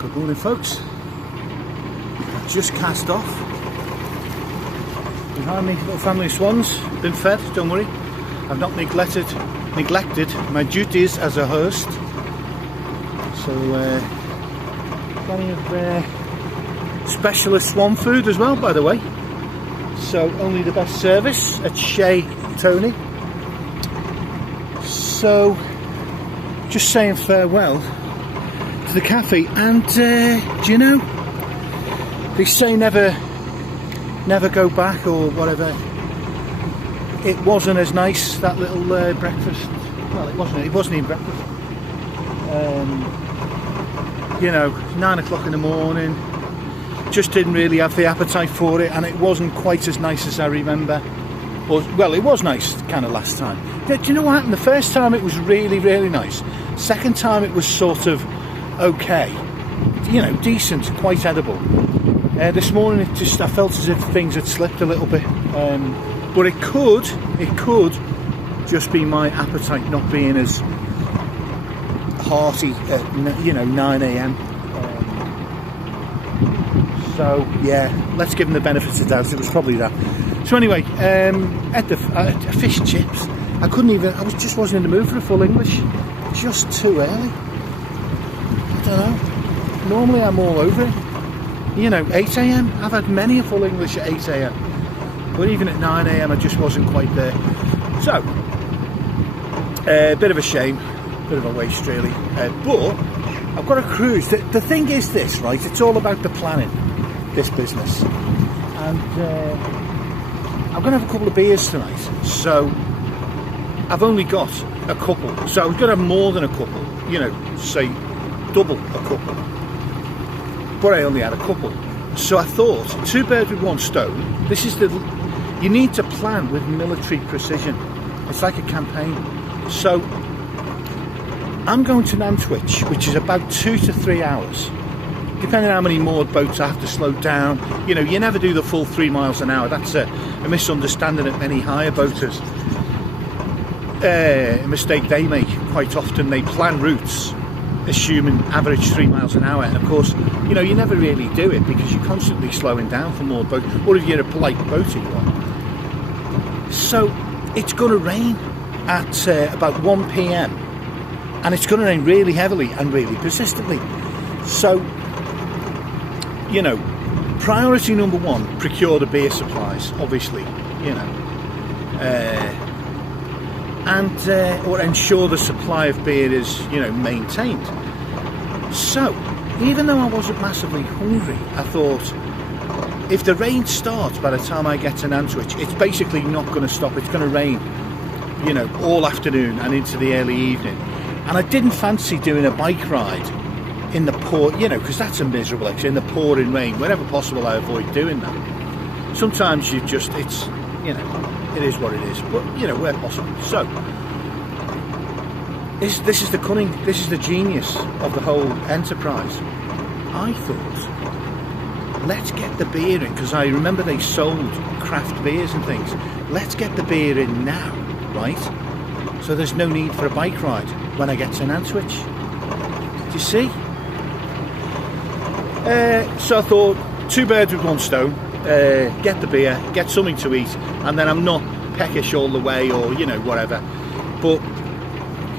Good morning, folks. I've just cast off. Behind me, little family of swans. Been fed, don't worry. I've not neglected my duties as a host. So, plenty of specialist swan food as well, by the way. So, only the best service at Shea Tony. So, just saying farewell to the cafe, and do you know, they say never go back or whatever. It wasn't as nice, that little breakfast. Well, it wasn't even breakfast. You know, 9 o'clock in the morning, just didn't really have the appetite for it, and it wasn't quite as nice as I remember. Well, it was nice kind of last time. Do you know what happened? The first time it was really, really nice. Second time it was sort of okay, you know, decent, quite edible. This morning I felt as if things had slipped a little bit, but it could just be my appetite not being as hearty at 9 a.m. So yeah, let's give them the benefits of the doubt. It was probably that. So anyway, at the fish and chips, I just wasn't in the mood for a full English. Just too early. I don't know. Normally I'm all over it. You know, 8 a.m. I've had many a full English at 8 a.m. But even at 9 a.m. I just wasn't quite there. So, a bit of a shame. Bit of a waste, really. But I've got a cruise. The thing is this, right? It's all about the planning, this business. And I'm going to have a couple of beers tonight. So, I've only got a couple. So, I was going to have more than a couple. You know, say double a couple. But I only had a couple. So I thought, two birds with one stone. You need to plan with military precision. It's like a campaign. So I'm going to Nantwich, which is about 2 to 3 hours. Depending on how many moored boats I have to slow down. You know, you never do the full 3 miles an hour. That's a misunderstanding at many hire boaters. A mistake they make quite often. They plan routes assuming average 3 miles an hour, and of course, you know, you never really do it because you're constantly slowing down for more boats, or if you're a polite boating one. So it's going to rain at about 1 p.m. and it's going to rain really heavily and really persistently. So, you know, priority number one, procure the beer supplies, obviously, you know, or ensure the supply of beer is, you know, maintained. So, even though I wasn't massively hungry, I thought, if the rain starts by the time I get to Nantwich, it's basically not going to stop. It's going to rain, you know, all afternoon and into the early evening. And I didn't fancy doing a bike ride in the you know, because that's a miserable experience, in the pouring rain. Wherever possible, I avoid doing that. Sometimes it's, you know, it is what it is, but, you know, where possible. So, this is the cunning, this is the genius of the whole enterprise. I thought, let's get the beer in, because I remember they sold craft beers and things. Let's get the beer in now, right? So there's no need for a bike ride when I get to Nantwich. Do you see? So I thought, two birds with one stone. Get the beer, get something to eat, and then I'm not peckish all the way, or, you know, whatever. But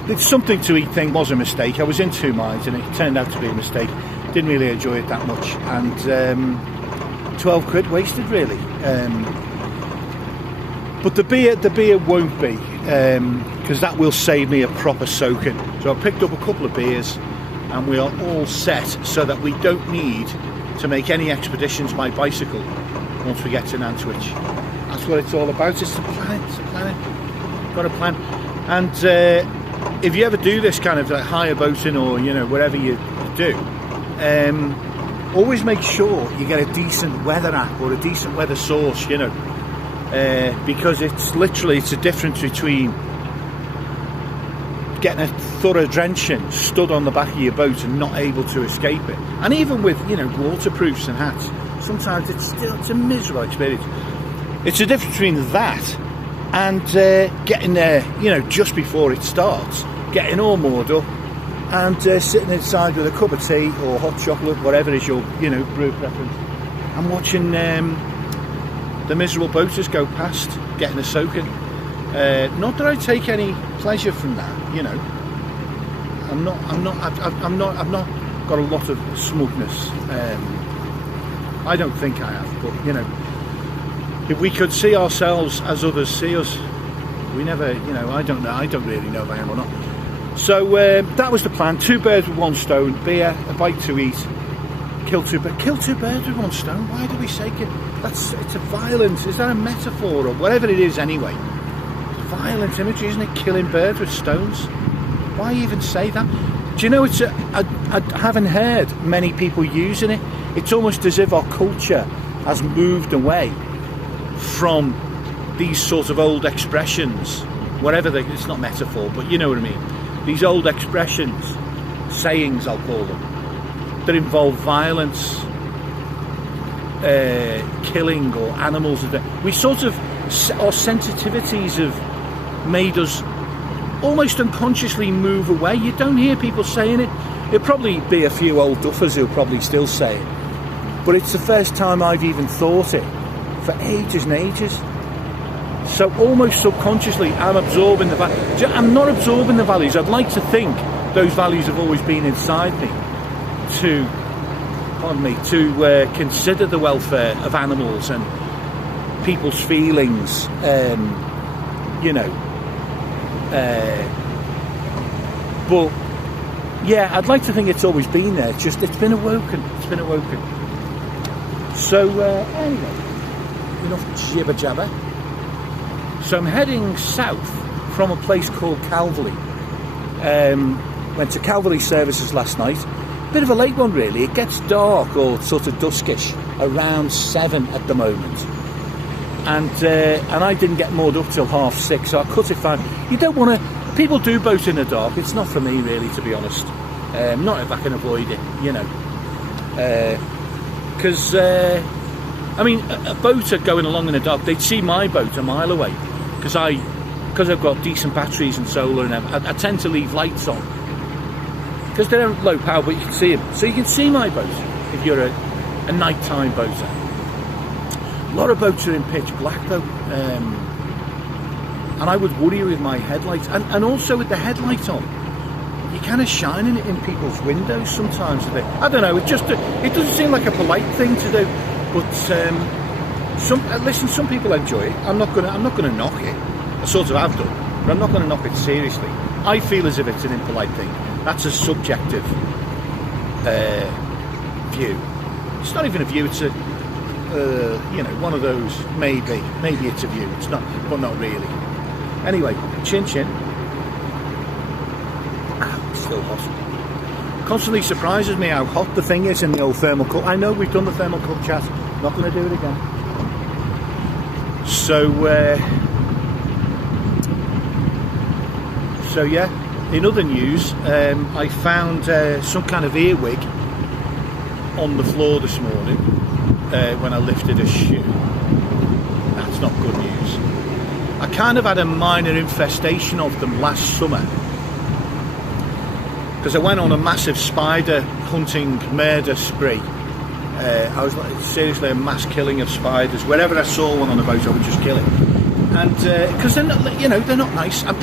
the something to eat thing was a mistake. I was in two minds, and it turned out to be a mistake. Didn't really enjoy it that much, and 12 quid wasted, really. But the beer won't be, because that will save me a proper soaking. So I picked up a couple of beers, and we are all set so that we don't need to make any expeditions by bicycle once we get to Nantwich. That's what it's all about. It's the planning. Got a plan. And if you ever do this kind of like hire boating, or, you know, whatever you do, always make sure you get a decent weather app or a decent weather source, you know, because it's a difference between getting a thorough drenching stood on the back of your boat and not able to escape it. And even with, you know, waterproofs and hats, sometimes it's a miserable experience. It's a difference between that and getting there, you know, just before it starts, getting all moored up, and sitting inside with a cup of tea or hot chocolate, whatever is your, brew preference, and watching the miserable boaters go past, getting a soaking. Not that I take any pleasure from that, I've not got a lot of smugness. I don't think I have, but if we could see ourselves as others see us, we never, I don't really know if I am or not. So that was the plan. 2 birds with 1 stone. Beer, a bite to eat. Kill two birds with 1 stone. Why do we say it? It's a violent. Is that a metaphor or whatever it is anyway? It's violent imagery, isn't it? Killing birds with stones. Why even say that? Do you know? I haven't heard many people using it. It's almost as if our culture has moved away from these sort of old expressions, it's not metaphor, but you know what I mean. These old expressions, sayings I'll call them, that involve violence, killing or animals. We sort of, our sensitivities have made us almost unconsciously move away. You don't hear people saying it. There'll probably be a few old duffers who'll probably still say it, but it's the first time I've even thought it for ages and ages. So almost subconsciously I'm absorbing the values. I'm not absorbing the values. I'd like to think those values have always been inside me to consider the welfare of animals and people's feelings, but yeah, I'd like to think it's always been there. It's been awoken. So anyway, enough jibber jabber. So I'm heading south from a place called Calveley. Went to Calveley services last night. Bit of a late one really. It gets dark or sort of duskish around 7 at the moment. And I didn't get moored up till 6:30, so I cut it fine. You don't want to. People do boat in the dark. It's not for me really, to be honest. Not if I can avoid it, because a boater going along in the dark, they'd see my boat a mile away, because I've got decent batteries and solar, and I tend to leave lights on because they're low power, but you can see them. So you can see my boat if you're a nighttime boater. A lot of boats are in pitch black though, and I would worry with my headlights, and also with the headlight on, you're kind of shining it in people's windows sometimes a bit. I don't know. It doesn't seem like a polite thing to do, but some people enjoy it. I'm not gonna knock it. I sort of have done, but I'm not going to knock it seriously. I feel as if it's an impolite thing. That's a subjective view. It's not even a view. It's a one of those maybe it's a view. It's not, but not really. Anyway, chin chin. It's still hot. Constantly surprises me how hot the thing is in the old thermal cut. I know we've done the thermal cut chat. Not going to do it again. So yeah, in other news, I found some kind of earwig on the floor this morning when I lifted a shoe. That's not good news. I kind of had a minor infestation of them last summer because I went on a massive spider hunting murder spree. I was like, seriously, a mass killing of spiders. Wherever I saw one on the boat, I would just kill it. And because they're not, they're not nice. I've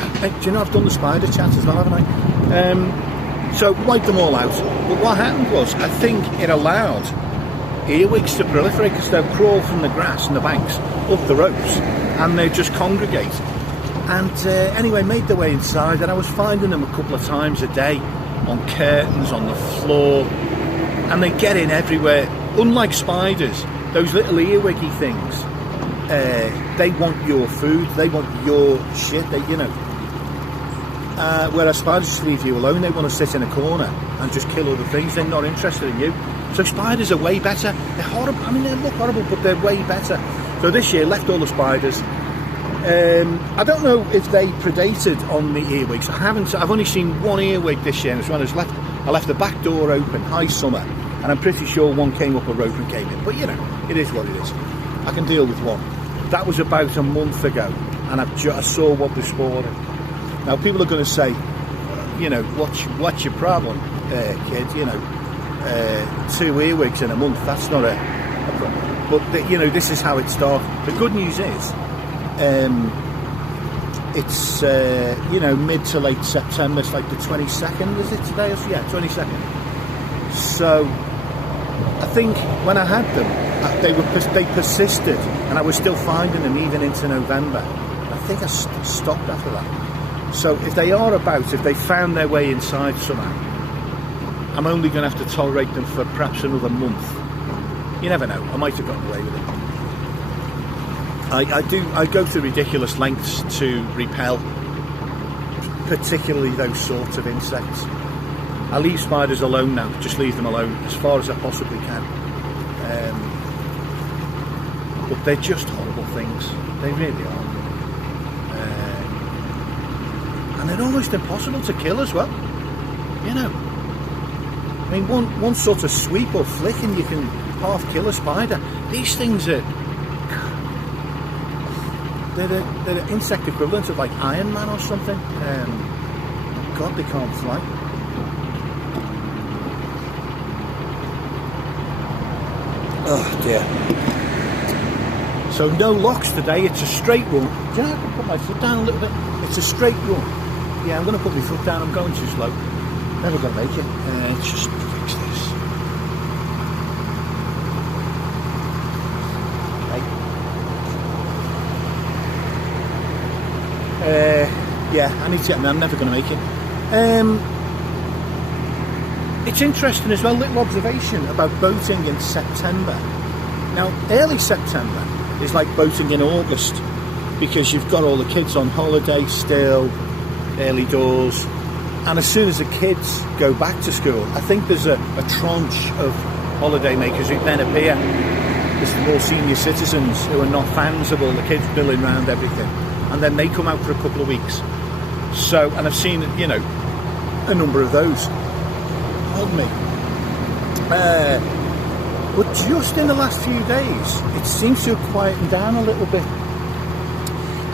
done the spider chat as well, haven't I? So wiped them all out. But what happened was, I think it allowed earwigs to proliferate because they'll crawl from the grass and the banks up the ropes, and they just congregate. And anyway, made their way inside, and I was finding them a couple of times a day on curtains, on the floor, and they get in everywhere. Unlike spiders, those little earwiggy things, they want your food, they want your shit, whereas spiders just leave you alone. They want to sit in a corner and just kill other things. They're not interested in you. So spiders are way better. They're horrible. I mean, they look horrible, but they're way better. So this year, left all the spiders. I don't know if they predated on the earwigs. I've only seen one earwig this year, and it's when I left the back door open, high summer, and I'm pretty sure one came up a rope and came in. But it is what it is. I can deal with one. That was about a month ago, and I saw one this morning. Now people are going to say, you know, what's your problem, kid? You know, 2 earwigs in a month, that's not a problem. But, you know, this is how it started. The good news is, it's, you know, mid to late September. It's like the 22nd, is it today? Yeah, 22nd. So, I think when I had them, they persisted, and I was still finding them even into November. I think I stopped after that. So if they are about, if they found their way inside somehow, I'm only going to have to tolerate them for perhaps another month. You never know, I might have gotten away with it. I go to ridiculous lengths to repel, particularly those sorts of insects. I leave spiders alone now, just leave them alone as far as I possibly can. But they're just horrible things, they really are. And they're almost impossible to kill as well, you know. I mean, one sort of sweep or flick and you can half kill a spider. These things are... They're the insect equivalent of like Iron Man or something. God, they can't fly. Oh dear. So no locks today, it's a straight run. Do you know, I can put my foot down a little bit. It's a straight run. Yeah, I'm going to put my foot down, I'm going too slow. Never going to make it. Let's just fix this. Okay. Yeah, I need to get there, I'm never going to make it. It's interesting as well, little observation about boating in September. Now, early September is like boating in August, because you've got all the kids on holiday still, early doors, and as soon as the kids go back to school, I think there's a tranche of holiday makers who then appear. There's the more senior citizens who are not fans of all the kids billing around everything, and then they come out for a couple of weeks. So, and I've seen, you know, a number of those. Pardon me. But just in the last few days, it seems to have quietened down a little bit.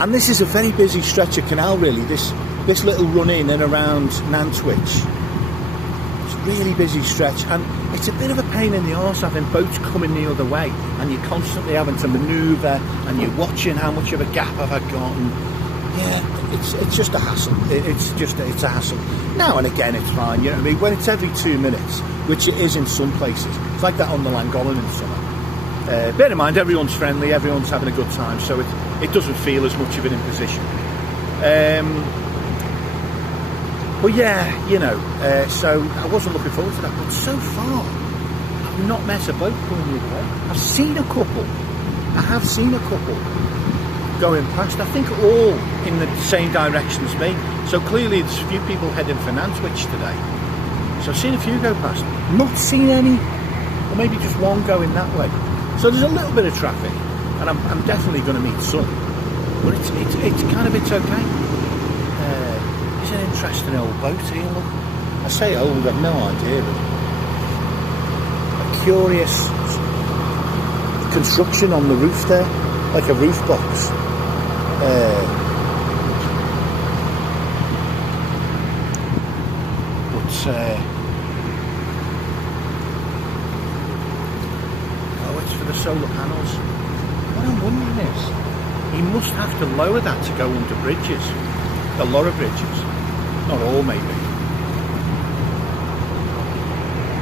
And this is a very busy stretch of canal, really. This little run in and around Nantwich. It's a really busy stretch, and it's a bit of a pain in the arse having boats coming the other way, and you're constantly having to manoeuvre, and you're watching how much of a gap have I got. And yeah, it's just a hassle. It's a hassle. Now and again, it's fine. You know what I mean? When it's every 2 minutes, which it is in some places, it's like that on the Llangollen in summer. Bear in mind, everyone's friendly, everyone's having a good time, so it doesn't feel as much of an imposition. But yeah, you know, so I wasn't looking forward to that. But so far, I've not met a boat going the other way. I've seen a couple. I have seen a couple going past. I think all in the same direction as me. So clearly, there's a few people heading for Nantwich today. So I've seen a few go past. Not seen any, or maybe just one going that way. So there's a little bit of traffic, and I'm definitely going to meet some. But it's okay. It's an interesting old boat here, look. I say old, I've no idea, but a curious construction on the roof there, like a roof box. It's for the solar panels. What I'm wondering is, he must have to lower that to go under bridges. A lot of bridges. Not all, maybe.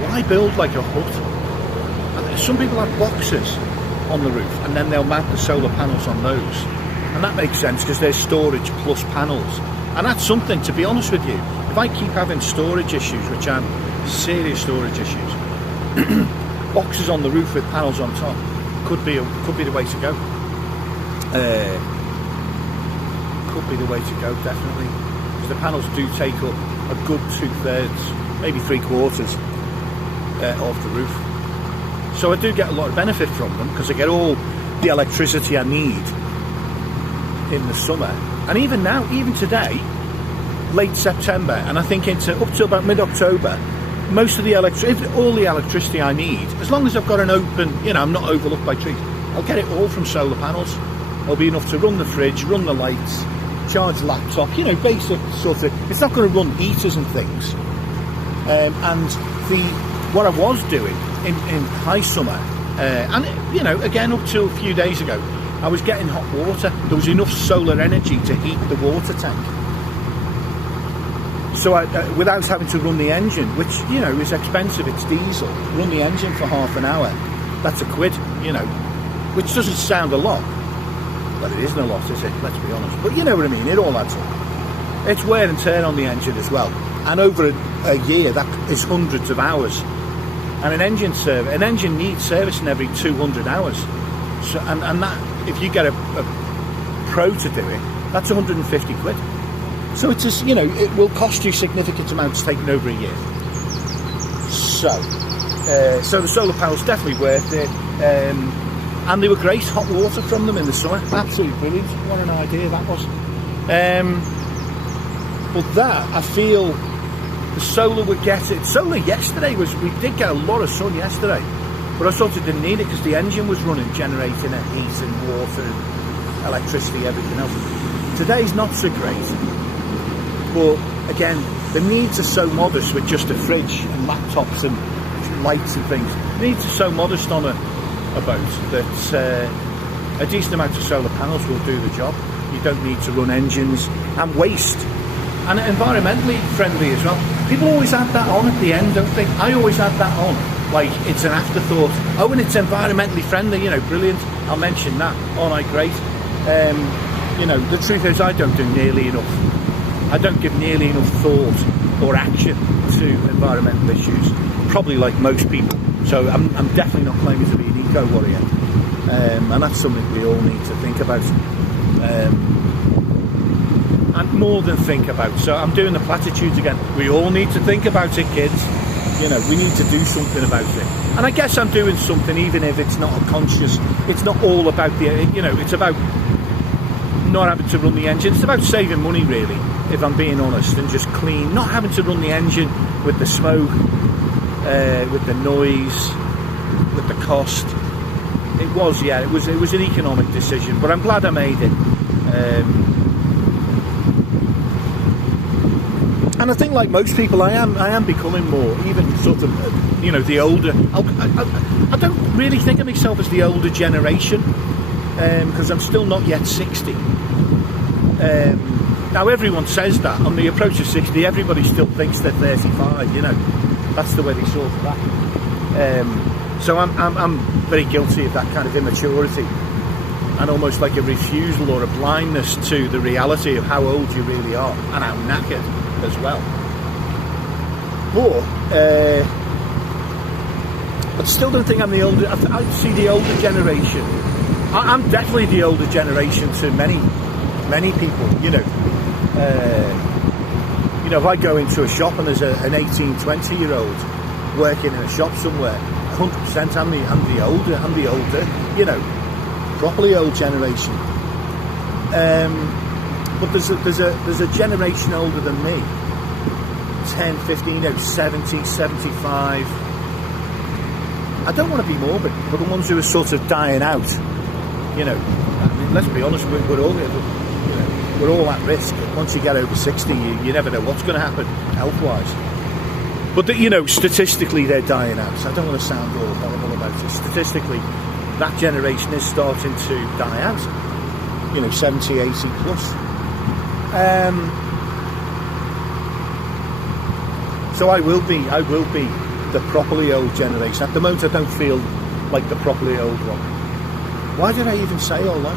Why build like a hut? Some people have boxes on the roof, and then they'll mount the solar panels on those. And that makes sense, because there's storage plus panels. And that's something, to be honest with you, if I keep having storage issues, which I'm serious storage issues, boxes on the roof with panels on top could be the way to go. Could be the way to go, definitely. Because the panels do take up a good 2/3, maybe 3/4 of the roof. So I do get a lot of benefit from them, because I get all the electricity I need in the summer. And even now, even today, late September, and I think up to about mid-October, most of the all the electricity I need, as long as I've got an open, you know, I'm not overlooked by trees, I'll get it all from solar panels. There'll be enough to run the fridge, run the lights, charge laptop, you know, basic sort of, it's not going to run heaters and things. And what I was doing in high summer, and you know, again up till a few days ago, I was getting hot water. There was enough solar energy to heat the water tank. So without having to run the engine, which, you know, is expensive, it's diesel, run the engine for half an hour, that's £1, you know, which doesn't sound a lot. Well, it isn't a lot, is it? Let's be honest. But you know what I mean, it all adds up. It's wear and tear on the engine as well. And over a year, that is hundreds of hours. And an engine needs servicing every 200 hours. So, and that, if you get a pro to do it, that's £150. So it's just, you know, it will cost you significant amounts taking over a year. So the solar panel's definitely worth it. And they were great, hot water from them in the summer. Absolutely brilliant. What an idea that was. But that, I feel, the solar would get it. Solar yesterday we did get a lot of sun yesterday, but I sort of didn't need it because the engine was running, generating a heat and water and electricity, everything else. Today's not so great, but again, the needs are so modest with just a fridge and laptops and lights and things. The needs are so modest on a boat that a decent amount of solar panels will do the job. You don't need to run engines and waste. And environmentally friendly as well. People always add that on at the end, don't they? I always add that on, like it's an afterthought. Oh, and it's environmentally friendly, you know, brilliant. I'll mention that. Oh, no, great. You know, the truth is I don't do nearly enough. I don't give nearly enough thought or action to environmental issues, probably like most people. So I'm definitely not claiming to be an eco-warrior. And that's something we all need to think about. And more than think about. So I'm doing the platitudes again. We all need to think about it, kids. You know, we need to do something about it. And I guess I'm doing something, even if it's not a conscious, it's not all about the, you know, it's about not having to run the engine. It's about saving money, really, if I'm being honest, and just clean, not having to run the engine with the smoke, with the noise, with the cost. It was an economic decision, but I'm glad I made it. And I think, like most people, I am becoming more, even sort of, you know, the older. I don't really think of myself as the older generation, because I'm still not yet 60. Now everyone says that on the approach of 60, everybody still thinks they're 35. You know, that's the way they sort of act. So I'm very guilty of that kind of immaturity, and almost like a refusal or a blindness to the reality of how old you really are and how knackered as well. But still don't think I'm the older. I see the older generation. I'm definitely the older generation to many people. You know, if I go into a shop and there's an 18, 20-year-old working in a shop somewhere, 100% I'm the older, you know, properly old generation. But there's a generation older than me, 10, 15, you know, 70, 75. I don't want to be morbid, but the ones who are sort of dying out, you know, I mean, let's be honest, we're all at risk. Once you get over 60, you never know what's going to happen health-wise. But you know, statistically, they're dying out. So I don't want to sound all horrible about it. Statistically, that generation is starting to die out. You know, 70, 80 plus. So I will be the properly old generation. At the moment, I don't feel like the properly old one. Why did I even say all that?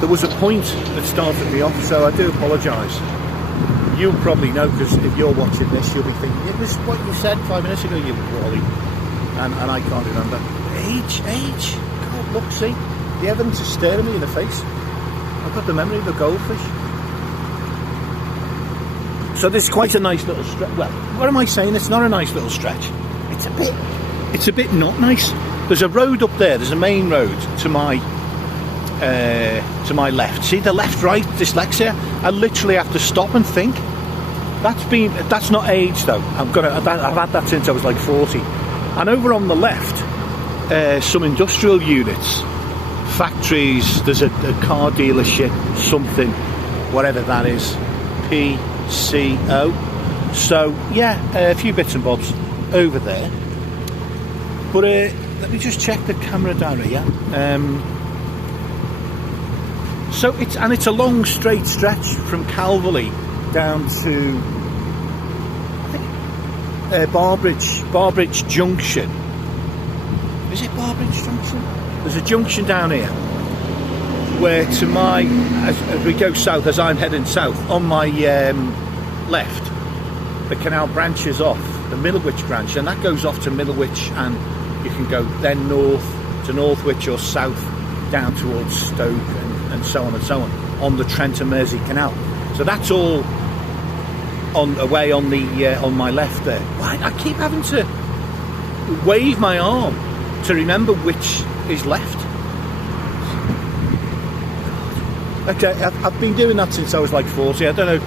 There was a point that started me off, so I do apologise. You'll probably know, because if you're watching this, you'll be thinking, it was what you said 5 minutes ago, you Wally. And I can't remember. Age. God, look, see, the evidence is staring me in the face. I've got the memory of a goldfish. So this is quite a nice little stretch. Well, what am I saying? It's not a nice little stretch. It's a bit not nice. There's a road up there. There's a main road to my left. See the left-right dyslexia? I literally have to stop and think. That's not age though. I've had that since I was like 40. And over on the left, some industrial units, factories, there's a car dealership, something, whatever that is, PCO. So yeah, a few bits and bobs over there. But let me just check the camera down here. So it's a long straight stretch from Calveley down to I think Barbridge Junction. Is it Barbridge Junction? There's a junction down here where to my as we go south, as I'm heading south, on my left, the canal branches off, the Middlewich branch, and that goes off to Middlewich, and you can go then north to Northwich or south down towards Stoke and so on and so on the Trent and Mersey Canal. So that's all away on the on my left there. Why I keep having to wave my arm to remember which is left. Okay, I've been doing that since I was like 40. I don't know.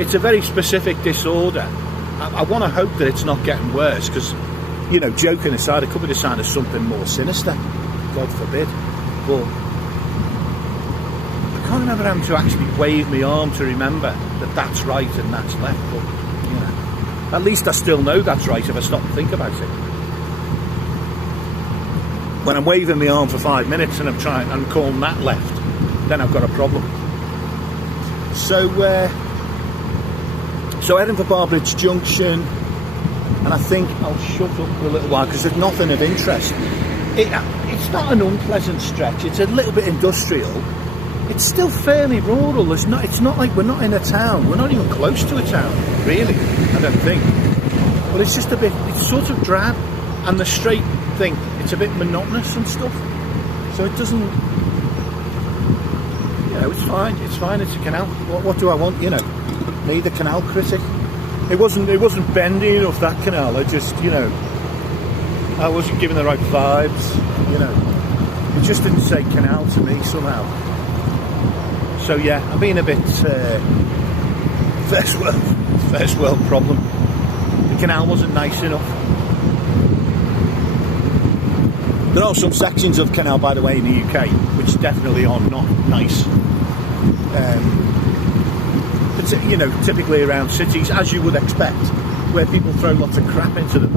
It's a very specific disorder. I want to hope that it's not getting worse, because, you know, joking aside, it could be the sign of something more sinister. God forbid. But I can't remember having to actually wave my arm to remember that that's right and that's left. But, you know, at least I still know that's right if I stop and think about it. When I'm waving my arm for 5 minutes and I'm calling that left, then I've got a problem. So heading for Barbridge Junction, and I think I'll shut up for a little while because there's nothing of interest. It's not an unpleasant stretch. It's a little bit industrial. It's still fairly rural. It's not like we're not in a town. We're not even close to a town, really. I don't think. But it's just a bit. It's sort of drab, and the straight thing. It's a bit monotonous and stuff. So it doesn't. You know, it's fine. It's fine. It's a canal. What do I want? You know. Me, the canal critic. It wasn't bendy enough, that canal. I just, you know, I wasn't giving the right vibes, you know. It just didn't say canal to me somehow. So yeah, I'm being a bit first world problem. The canal wasn't nice enough. There are some sections of canal, by the way, in the UK which definitely are not nice. You know, typically around cities, as you would expect, where people throw lots of crap into them.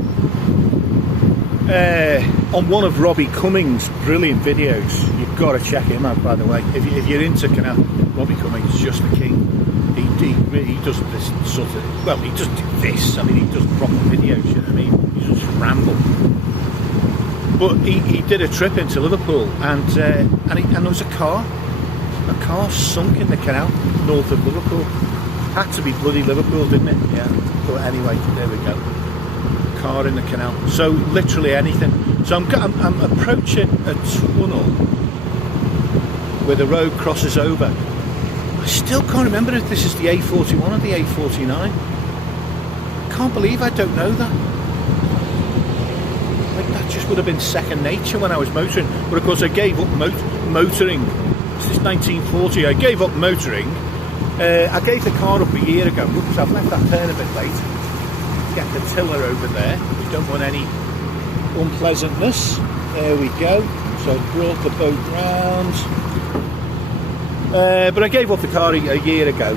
On one of Robbie Cummings' brilliant videos, you've got to check him out, by the way. If you're into canal, Robbie Cummings is just the king. He does this sort of, well, he doesn't do this. I mean, he does proper videos. You know what I mean? He just ramble. But he did a trip into Liverpool, and there was a car sunk in the canal north of Liverpool. Had to be bloody Liverpool, didn't it? Yeah. But anyway, there we go. Car in the canal. So literally anything. So I'm approaching a tunnel where the road crosses over. I still can't remember if this is the A41 or the A49. I can't believe I don't know that. Like, that just would have been second nature when I was motoring. But of course I gave up motoring. This is 1940. I gave up motoring. I gave the car up a year ago. Oops, I've left that turn a bit late. Get the tiller over there. We don't want any unpleasantness. There we go. So I brought the boat round. But I gave up the car a year ago.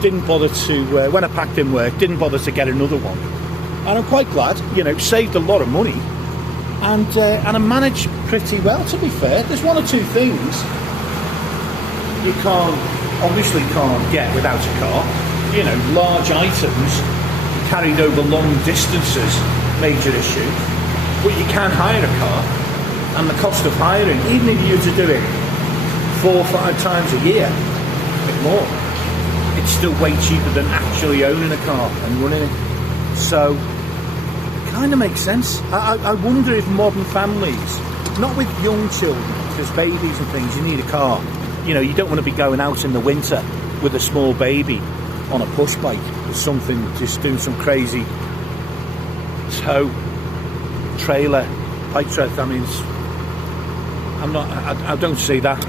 Didn't bother to, when I packed in work, didn't bother to get another one. And I'm quite glad, you know, saved a lot of money. And I managed pretty well, to be fair. There's one or two things you obviously can't get without a car. You know, large items carried over long distances, major issue. But you can hire a car, and the cost of hiring, even if you were to do it 4 or 5 times a year, a bit more, it's still way cheaper than actually owning a car and running it. So it kind of makes sense. I wonder if modern families, not with young children, because babies and things, you need a car. You know, you don't want to be going out in the winter with a small baby on a push bike or something, just doing some crazy tow trailer, bike trailer. I mean, I don't see that.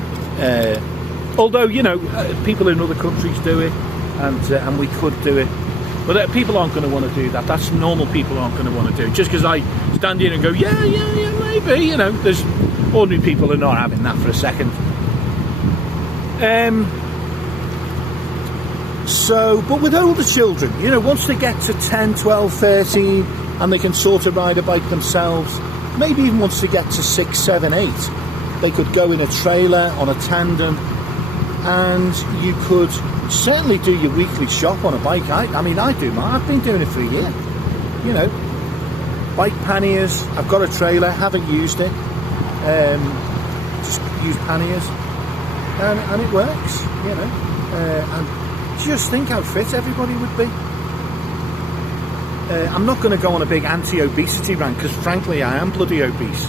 Although, you know, people in other countries do it, and we could do it But people aren't going to want to do that. That's normal people aren't going to want to do. Just because I stand here and go, yeah, maybe, you know, there's ordinary people are not having that for a second. So, but with older children, you know, once they get to 10, 12, 13, and they can sort of ride a bike themselves, maybe even once they get to 6, 7, 8, they could go in a trailer on a tandem, and you could certainly do your weekly shop on a bike. I mean, I do. I've been doing it for a year. You know, bike panniers. I've got a trailer. Haven't used it. Just use panniers, and it works. You know, and just think how fit everybody would be. I'm not going to go on a big anti-obesity rant because, frankly, I am bloody obese.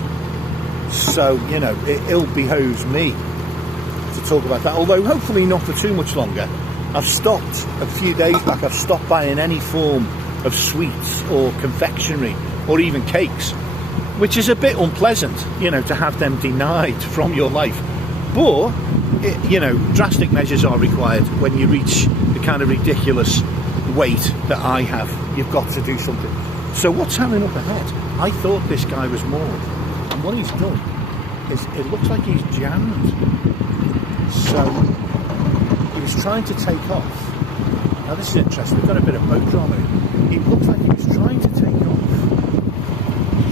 So, you know, it ill behoves me to talk about that. Although, hopefully, not for too much longer. I've stopped a few days back. I've stopped buying any form of sweets or confectionery or even cakes, which is a bit unpleasant, you know, to have them denied from your life. But, you know, drastic measures are required when you reach the kind of ridiculous weight that I have. You've got to do something. So what's happening up ahead? I thought this guy was moored, and what he's done is it looks like he's jammed. So he was trying to take off. Now this is interesting. We've got a bit of boat drama. It looks like he was trying to take off.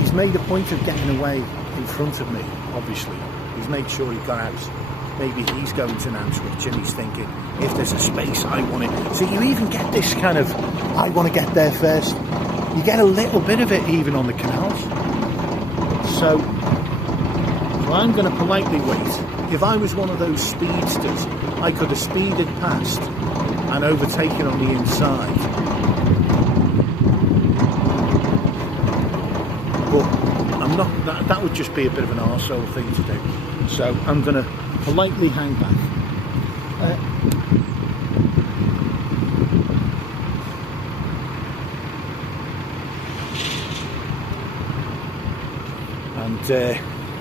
He's made a point of getting away in front of me, obviously. He's made sure he got out. Maybe he's going to Nantwich and he's thinking, if there's a space, I want it. So you even get this kind of, I want to get there first. You get a little bit of it even on the canals. So I'm going to politely wait. If I was one of those speedsters, I could have speeded past and overtaken on the inside. But I'm not, that would just be a bit of an arsehole thing to do. So I'm going to politely hang back.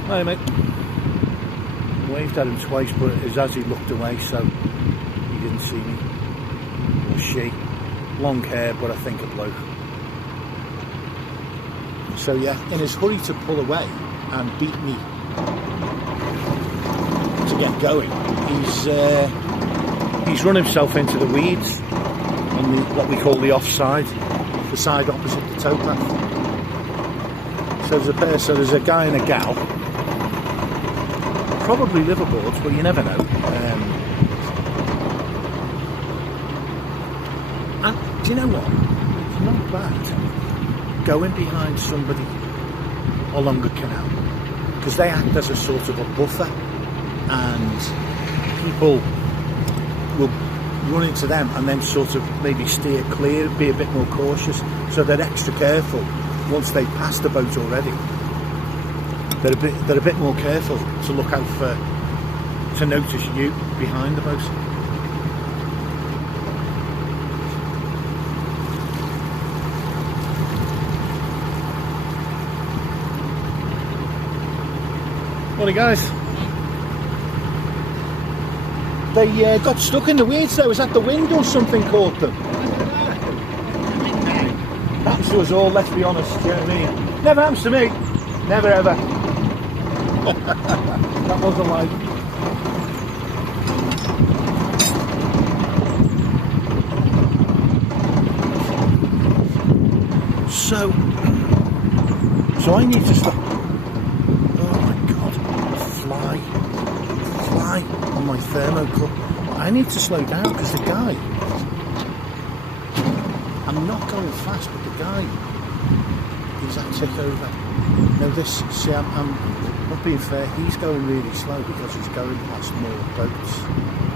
Hi mate. Waved at him twice, but it was as he looked away, so he didn't see me. Or she. Long hair, but I think a bloke. So yeah, in his hurry to pull away and beat me to get going, he's run himself into the weeds on what we call the offside, the side opposite the towpath. So there's a guy and a gal, probably liveaboards, but you never know. And do you know what? It's not bad going behind somebody along a canal, because they act as a sort of a buffer, and people will run into them and then sort of maybe steer clear, be a bit more cautious, so they're extra careful. Once they've passed the boat already, they're a bit more careful to look out for, to notice you behind the boat. Morning guys. They got stuck in the weeds though. Was that the wind or something caught them? Happens to us all, let's be honest, do you know what I mean? Never happens to me. Never ever. That was a lie. So I need to stop. Oh my god. Fly on my thermocouple. I need to slow down because the guy, I'm not going fast, but the guy is at tick over. Now this, see, I'm not being fair, he's going really slow because he's going past more boats,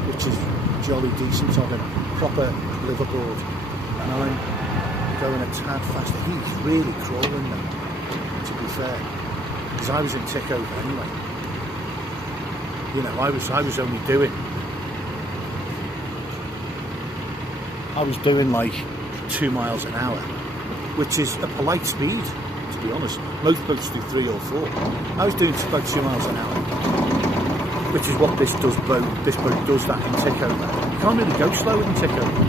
which is jolly decent of him, proper liveaboard, and I'm going a tad faster. He's really crawling now, to be fair, because I was in tick over anyway. You know, I was only doing, I was doing like 2 miles an hour, which is a polite speed, to be honest. Most boats do 3 or 4. I was doing about 2 miles an hour, which is what this boat does that in tick over. You can't really go slower than tick over.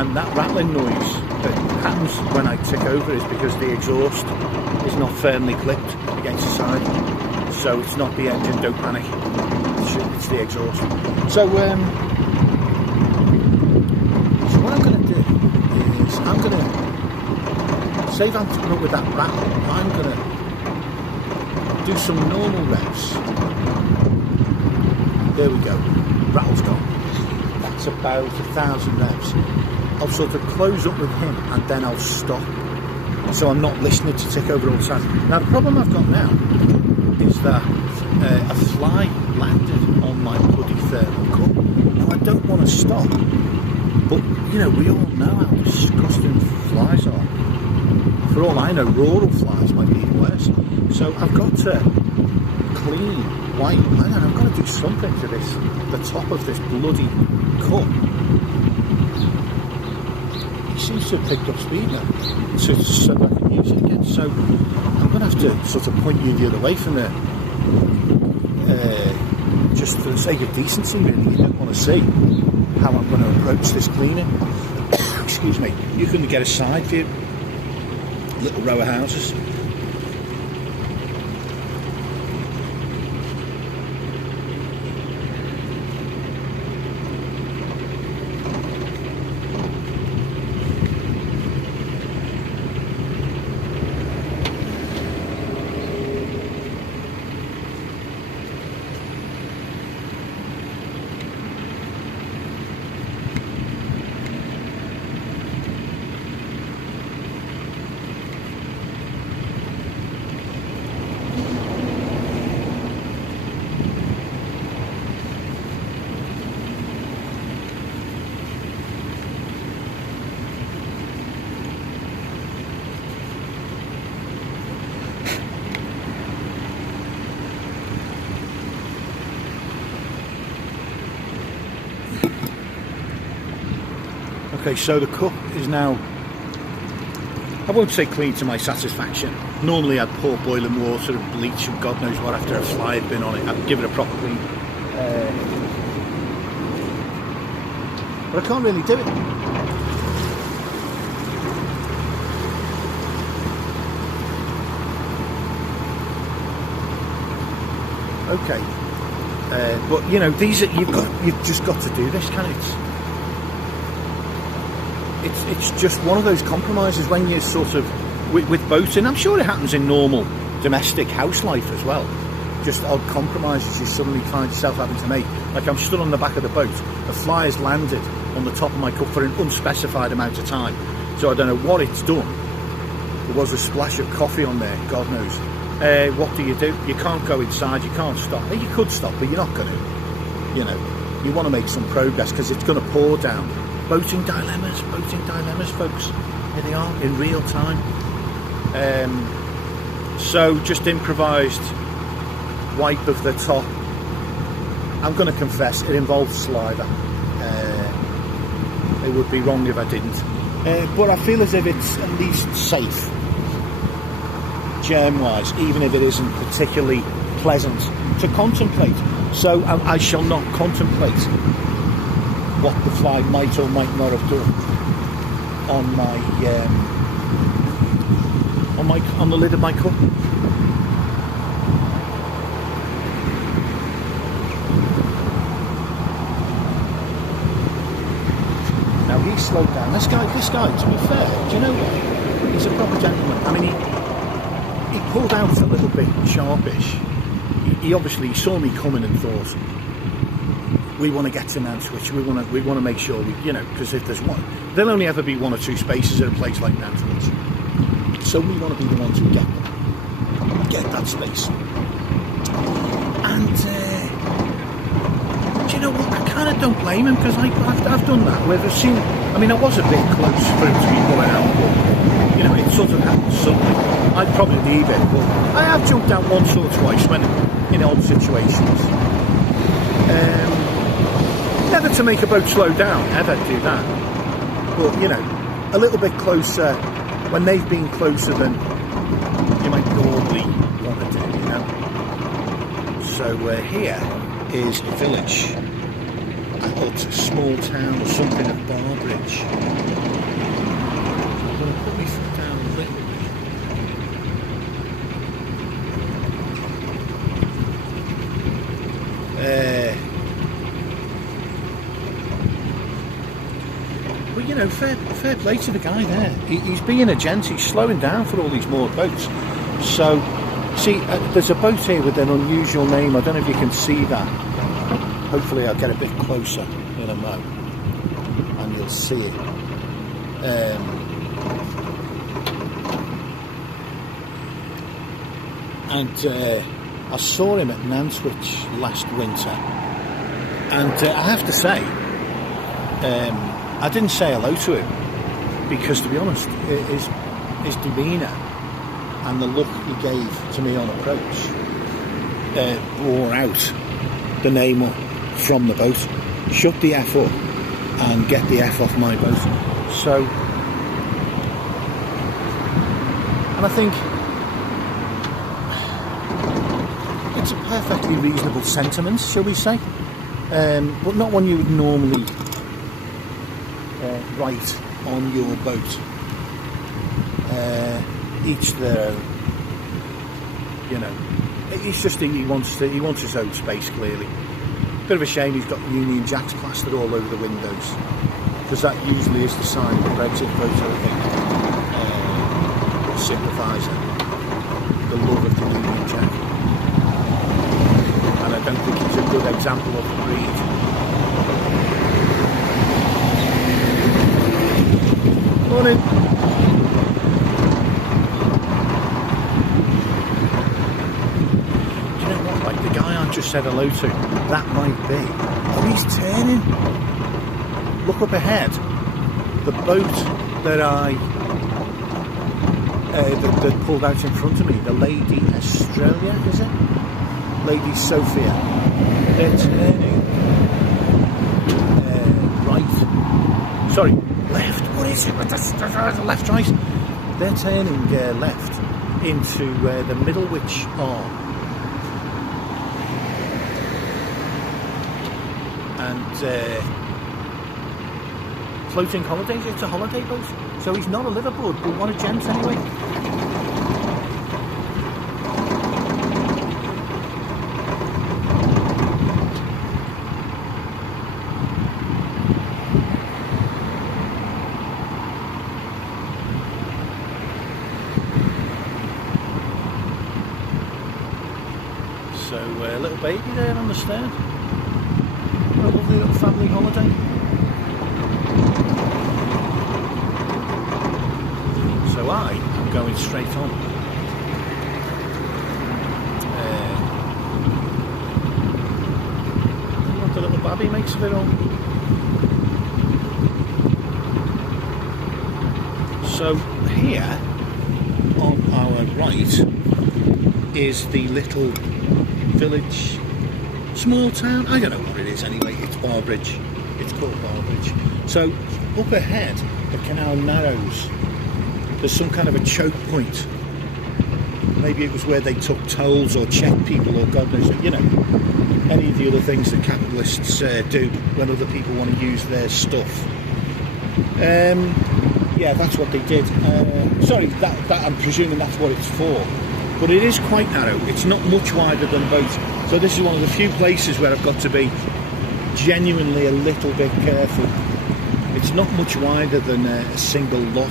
and that rattling noise that happens when I tick over is because the exhaust is not firmly clipped against the side. So it's not the engine, don't panic. It's the exhaust. So what I'm going to do is I'm going to save I'm coming up with that rattle. I'm going to do some normal revs. There we go. Rattle's gone. That's about 1,000 revs. I'll sort of close up with him and then I'll stop. So I'm not listening to tick over all the time. Now the problem I've got now is that a fly landed on my bloody thermal cup. Now I don't want to stop, but you know, we all know how disgusting flies are. For all I know, rural flies might be even worse. So I've got to clean, wipe, I don't know, I've got to do something to this, the top of this bloody cup. He seems to have picked up speed now, so I can use it again. So I'm going to have to sort of point you the other way from there. Just for the sake of decency, really. You don't want to see how I'm going to approach this cleaning. Excuse me. You couldn't get a side view. Little row of houses. Okay, so the cup is now, I won't say clean to my satisfaction. Normally I'd pour boiling water and bleach and God knows what after a fly had been on it. I'd give it a proper clean. But I can't really do it. Okay, but you know, these are, you've just got to do this, can it? It's just one of those compromises when you're sort of with boating. I'm sure it happens in normal domestic house life as well. Just odd compromises you suddenly find yourself having to make. Like I'm stood on the back of the boat, the fly has landed on the top of my cup for an unspecified amount of time. So I don't know what it's done. There was a splash of coffee on there, God knows. What do? You can't go inside, you can't stop. You could stop, but you're not going to. You know, you want to make some progress because it's going to pour down. Boating dilemmas, folks. Here they are in real time. So just improvised wipe of the top. I'm going to confess, it involved saliva. It would be wrong if I didn't. But I feel as if it's at least safe, germ-wise, even if it isn't particularly pleasant to contemplate. So I shall not contemplate what the fly might or might not have done on the lid of my cup. Now he slowed down. This guy, to be fair, do you know what? He's a proper gentleman. I mean, he pulled out a little bit sharpish. He obviously saw me coming and thought, we want to get to Nantwich. We want to make sure we, you know, because if there's one, there'll only ever be one or two spaces at a place like Nantwich. So we want to be the ones who get that space. And do you know what? I kind of don't blame him because I've done that. Where I've seen, I mean, I was a bit close for him to be pulling out, but you know, it sort of happened suddenly. I'd probably leave it, but I have jumped out once or twice when in odd situations. Never to make a boat slow down, ever do that. But, you know, a little bit closer, when they've been closer than you might normally want to do, you know. So here is a village, a hut, a small town or something of Barbridge. fair play to the guy there. He's being a gent. He's slowing down for all these moored boats. So, see, there's a boat here with an unusual name. I don't know if you can see that. Hopefully I'll get a bit closer in a moment and you'll see it. I saw him at Nantwich last winter, and I have to say, I didn't say hello to him because, to be honest, his demeanour and the look he gave to me on approach bore out the name up from the boat. Shut the F up and get the F off my boat. So, and I think it's a perfectly reasonable sentiment, shall we say, but not one you would normally write on your boat. Each their own, you know. It's just he wants his own space, clearly. Bit of a shame he's got Union Jacks plastered all over the windows, because that usually is the sign of the Brexit vote, I think. Sympathiser, the love of the Union Jack. And I don't think he's a good example of the breed. Morning. Do you know what, like the guy I just said hello to, that might be. Oh, he's turning. Look up ahead. The boat that that pulled out in front of me, the Lady Australia, is it? Lady Sophia. They're turning right. Sorry, left. What is it? Left, right. They're turning left into the Middlewich Arm. And floating holidays. It's a holiday boat. So he's not a liveaboard, but what a gent anyway. So a little baby there on the stern. What a lovely little family holiday. So I am going straight on. What the little babby makes of it all. So here on our right is the little village, small town, I don't know what it is anyway, it's Barbridge, it's called Barbridge. So up ahead the canal narrows, there's some kind of a choke point, maybe it was where they took tolls or checked people or God knows, you know, any of the other things that capitalists do when other people want to use their stuff. Yeah, that's what they did. Sorry, that I'm presuming that's what it's for. But it is quite narrow, it's not much wider than a boat. So this is one of the few places where I've got to be genuinely a little bit careful. It's not much wider than a single lock.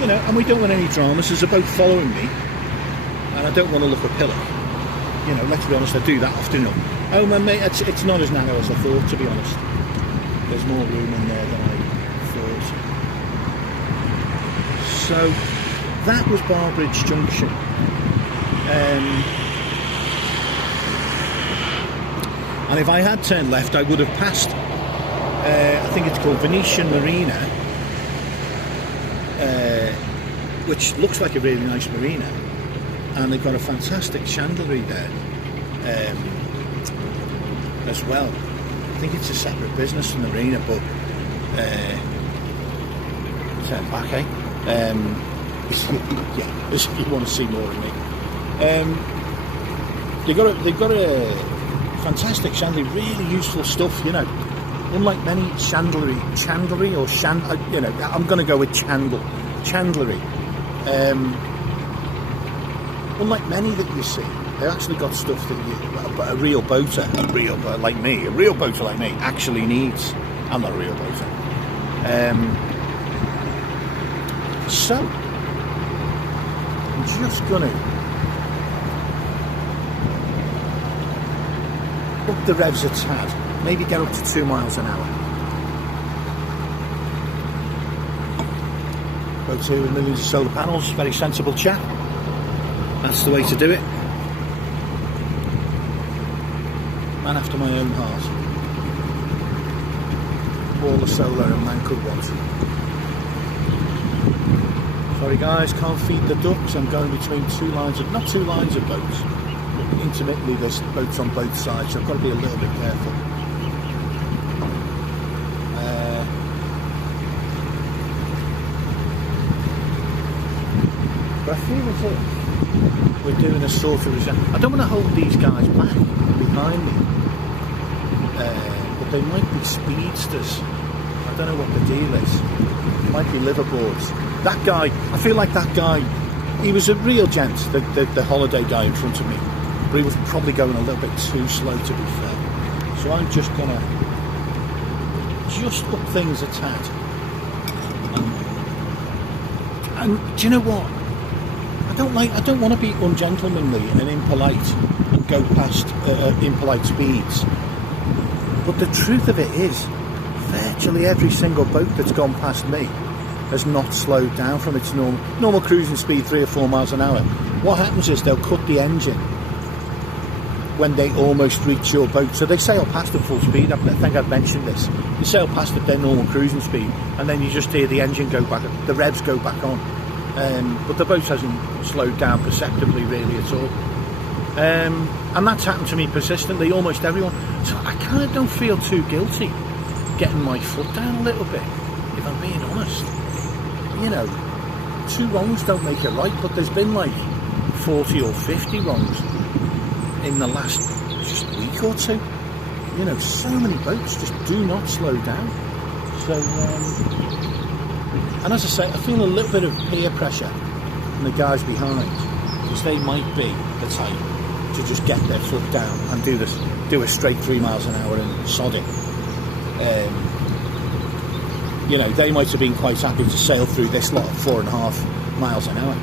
You know, and we don't want any dramas. There's a boat following me, and I don't want to look a pillock. You know, let's be honest, I do that often enough. Oh, my mate, it's not as narrow as I thought, to be honest. There's more room in there than I thought. So that was Barbridge Junction. And if I had turned left, I would have passed, I think it's called Venetian Marina, which looks like a really nice marina. And they've got a fantastic chandlery there as well. I think it's a separate business from the marina, but turn back, eh? Yeah, if you want to see more of me. They've got a fantastic chandlery, really useful stuff, you know. Unlike many chandlery, you know, I'm going to go with chandlery. Unlike many that you see, They actually got stuff that a real boater like me actually needs. I'm not a real boater. So I'm just gonna up the revs a tad, maybe get up to 2 miles an hour. Boat's here with millions of solar panels, very sensible chap. That's the way to do it. Man after my own heart. All the solar a man could want. Sorry guys, can't feed the ducks. I'm going between not two lines of boats. Intermittently there's boats on both sides, so I've got to be a little bit careful. But I feel as if we're doing a sort of I don't want to hold these guys back behind me, but they might be speedsters. I don't know what the deal is. It might be liverboards. That guy, I feel like that guy, he was a real gent, the holiday guy in front of me, but he was probably going a little bit too slow, to be fair. So I'm just gonna up things a tad. And do you know what? I don't want to be ungentlemanly and impolite and go past impolite speeds. But the truth of it is, virtually every single boat that's gone past me has not slowed down from its normal cruising speed, 3 or 4 miles an hour. What happens is they'll cut the engine when they almost reach your boat. So they sail past at full speed. I think I've mentioned this. They sail past at their normal cruising speed, and then you just hear the engine go back, the revs go back on. But the boat hasn't slowed down perceptibly really at all. And that's happened to me persistently, almost everyone. So I kind of don't feel too guilty getting my foot down a little bit, if I'm being honest. You know, 2 wrongs don't make it right, but there's been like 40 or 50 wrongs in the last just week or two. You know, so many boats just do not slow down. So, and as I say, I feel a little bit of peer pressure from the guys behind, because they might be the type to just get their foot down and do a straight 3 miles an hour and sod it. You know, they might have been quite happy to sail through this lot at 4.5 miles an hour.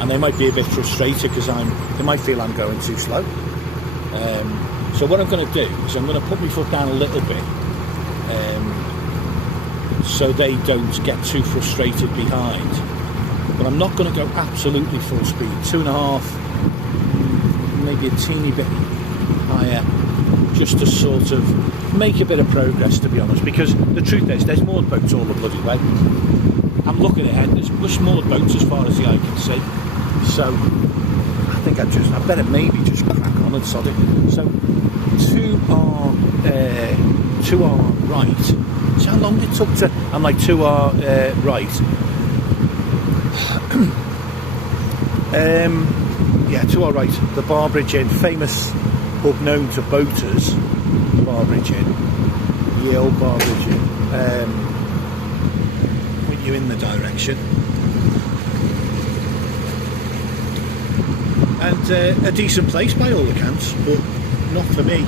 And they might be a bit frustrated because they might feel I'm going too slow. So what I'm going to do is I'm going to put my foot down a little bit, so they don't get too frustrated behind. But I'm not going to go absolutely full speed. 2.5, maybe a teeny bit higher, just to sort of make a bit of progress, to be honest, because the truth is there's moored boats all the bloody way. I'm looking ahead, there's moored boats as far as the eye can see, so I think I better maybe just crack on and sod it. So to our right, so how long it took to, I'm like to our right, yeah, to our right, the Bar Bridge Inn, famous pub known to boaters, Bar Bridge Inn, the old Bar Bridge Inn, point you in the direction, and a decent place by all accounts, but not for me,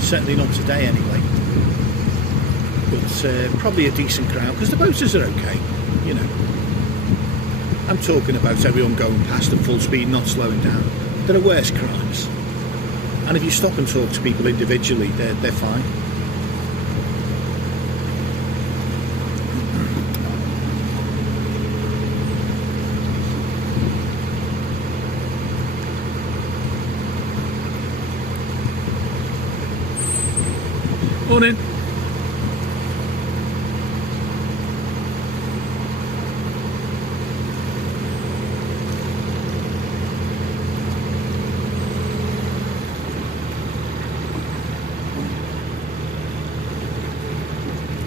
certainly not today anyway, but probably a decent crowd, because the boaters are okay, you know. I'm talking about everyone going past at full speed, not slowing down. There are worse crimes. And if you stop and talk to people individually, they're fine. Morning.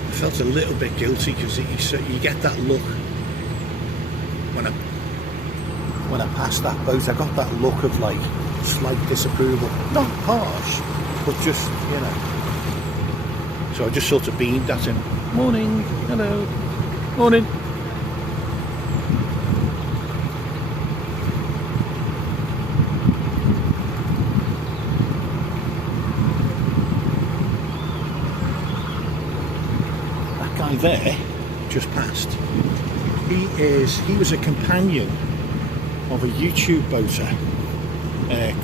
I felt a little bit guilty because you get that look when I passed that boat. I got that look of like slight disapproval, not harsh, but just, you know. So I just sort of beamed at him. Morning, hello, morning. guy there, just past, he was a companion of a YouTube boater,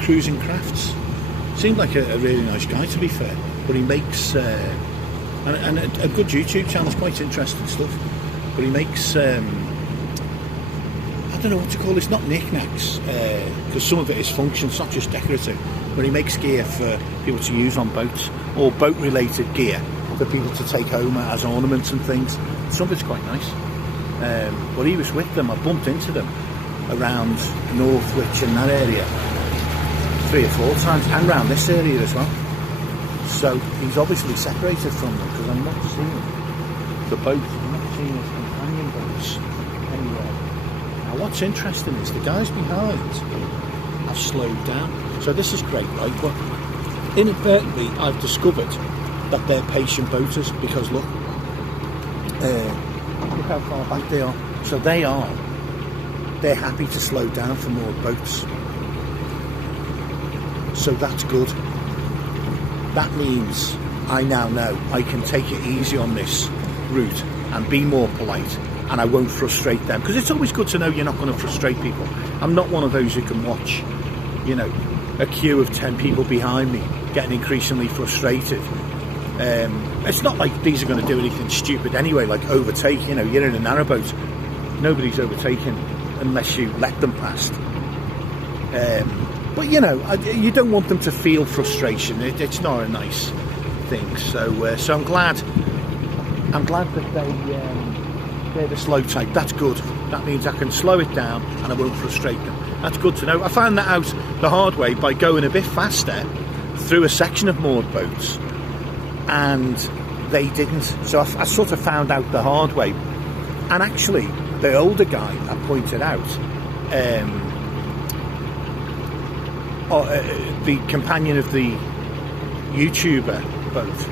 Cruising Crafts. Seemed like a really nice guy, to be fair, but he makes and a good YouTube channel. It's quite interesting stuff, but he makes I don't know what to call this, not knickknacks, because some of it is function, it's not just decorative, but he makes gear for people to use on boats, or boat related gear for people to take home as ornaments and things. Some of it's quite nice, but he was with them. I bumped into them around Northwich and that area 3 or 4 times, and around this area as well. So he's obviously separated from them, because I'm not seeing the boat, I'm not seeing his companion boats anywhere. Now what's interesting is the guys behind have slowed down. So this is great, right? But inadvertently I've discovered that they're patient boaters, because look how far back they are. So they're happy to slow down for more boats. So that's good. That means I now know I can take it easy on this route and be more polite, and I won't frustrate them, because it's always good to know you're not going to frustrate people. I'm not one of those who can watch, you know, a queue of 10 people behind me getting increasingly frustrated. It's not like these are going to do anything stupid anyway, like overtake. You know, you're in a narrowboat, nobody's overtaking unless you let them past. But you know, you don't want them to feel frustration. It's not a nice thing. So I'm glad that they're the slow type. That's good. That means I can slow it down and I won't frustrate them. That's good to know. I found that out the hard way by going a bit faster through a section of moored boats, and they didn't. So I sort of found out the hard way. And actually, the older guy I pointed out, the companion of the YouTuber boat,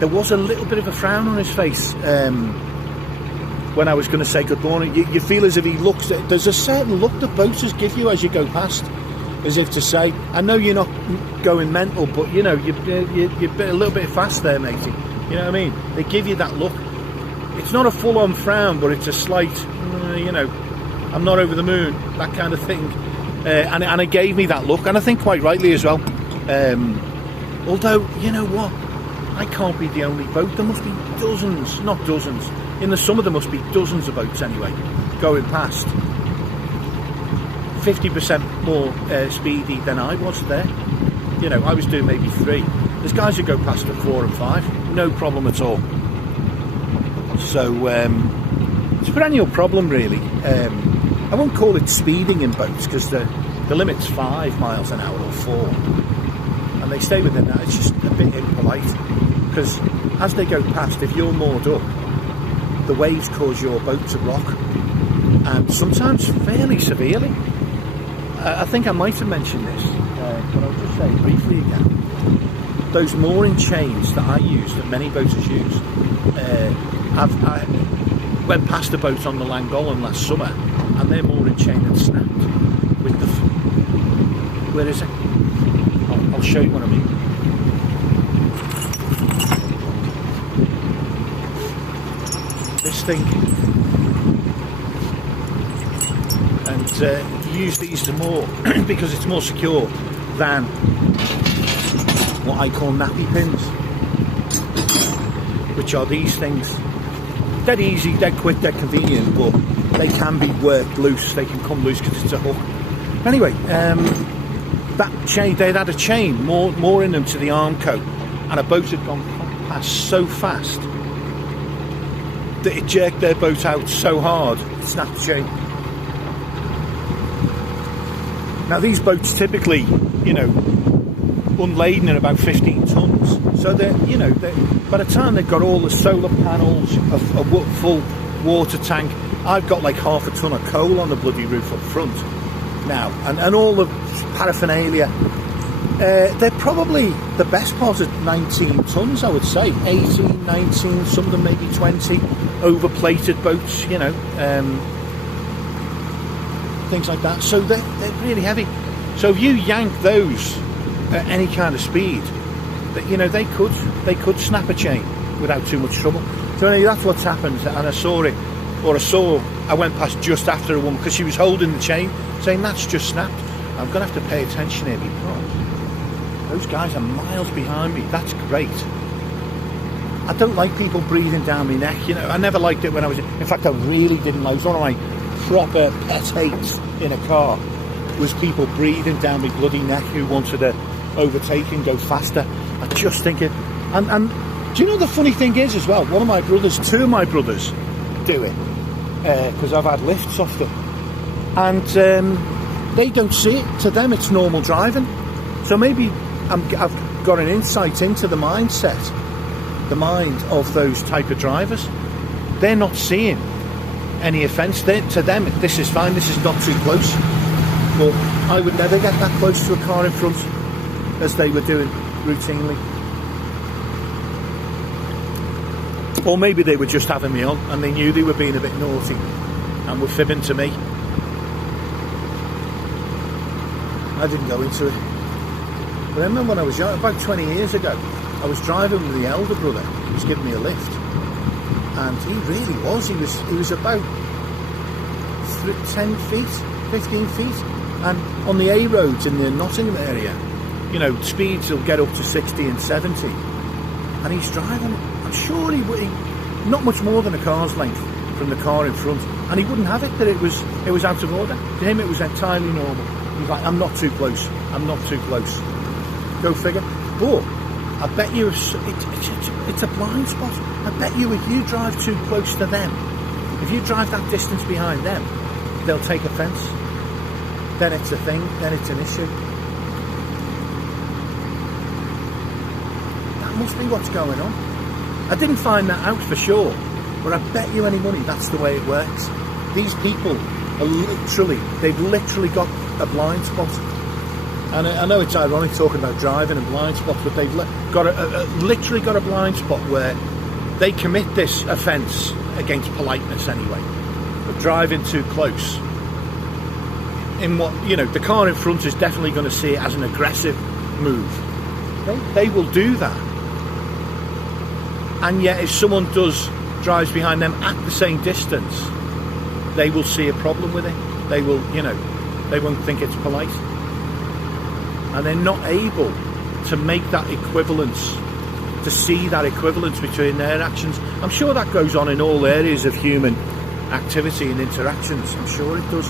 there was a little bit of a frown on his face when I was going to say good morning. You feel as if he looks, there's a certain look that boaters give you as you go past, as if to say, I know you're not going mental, but you know, you're a little bit fast there, matey. You know what I mean? They give you that look. It's not a full-on frown, but it's a slight, you know, I'm not over the moon, that kind of thing. And it gave me that look, and I think quite rightly as well. Although, you know what, I can't be the only boat. There must be dozens, not dozens, in the summer there must be dozens of boats anyway going past, 50% more speedy than I was there. You know, I was doing maybe 3. There's guys who go past at 4 and 5, no problem at all. So it's a perennial problem, really. I won't call it speeding in boats, because the limit's 5 miles an hour or 4, and they stay within that. It's just a bit impolite, because as they go past, if you're moored up, the waves cause your boat to rock, and sometimes fairly severely. I think I might have mentioned this, but I'll just say briefly again. Those mooring chains that I use, that many boaters use, I went past a boat on the Llangollen last summer, and their mooring chain had snapped with the... Where is it? I'll show you what I mean. This thing. And you use these to moor because it's more secure than what I call nappy pins, which are these things. Dead easy, dead quick, dead convenient, but they can be worked loose. They can come loose because it's a hook. Anyway, that chain, they'd had a chain mooring them to the arm coat, and a boat had gone past so fast that it jerked their boat out so hard it snapped the chain. Now these boats typically, you know, unladen in about 15 tons, so they're, you know, by the time they've got all the solar panels, a full water tank, I've got like half a ton of coal on the bloody roof up front now, and all the paraphernalia. They're probably the best part of 19 tons, I would say, 18, 19, some of them maybe 20, overplated boats, you know, things like that. So they're really heavy. So if you yank those at any kind of speed, that, you know, they could snap a chain. without too much trouble. So anyway, that's what's happened, and I saw it, I went past just after a woman, because she was holding the chain, saying that's just snapped. I'm going to have to pay attention here, because those guys are miles behind me. That's great. I don't like people breathing down my neck, you know. I never liked it when I was in fact, I really didn't like it. It was one of my proper pet hates in a car, was people breathing down my bloody neck who wanted to overtake and go faster. I just think it, and do you know the funny thing is as well, two of my brothers do it, because I've had lifts off them, and they don't see it. To them it's normal driving. So maybe I've got an insight into the mind of those type of drivers. They're not seeing any offence. To them this is fine, this is not too close. But I would never get that close to a car in front, as they were doing routinely. Or maybe they were just having me on and they knew they were being a bit naughty and were fibbing to me. I didn't go into it. But I remember when I was young, about 20 years ago, I was driving with the elder brother who was giving me a lift, and he really was. He was about 10 feet, 15 feet, and on the A roads in the Nottingham area, you know, speeds will get up to 60 and 70, and he's driving. I'm sure he would, not much more than a car's length from the car in front, and he wouldn't have it that it was out of order. To him, it was entirely normal. He's like, I'm not too close. I'm not too close. Go figure. But I bet you it's a blind spot. I bet you if you drive too close to them, if you drive that distance behind them, they'll take offence. Then it's a thing. Then it's an issue. That must be what's going on. I didn't find that out for sure, but I bet you any money that's the way it works. These people are they've literally got a blind spot. And I know it's ironic talking about driving and blind spots, but they've literally got a blind spot where they commit this offence against politeness anyway, but driving too close. In what, you know, the car in front is definitely going to see it as an aggressive move. They will do that. And yet if someone drives behind them at the same distance, they will see a problem with it. They will, you know, they won't think it's polite. And they're not able to make that equivalence, to see that equivalence between their actions. I'm sure that goes on in all areas of human activity and interactions. I'm sure it does.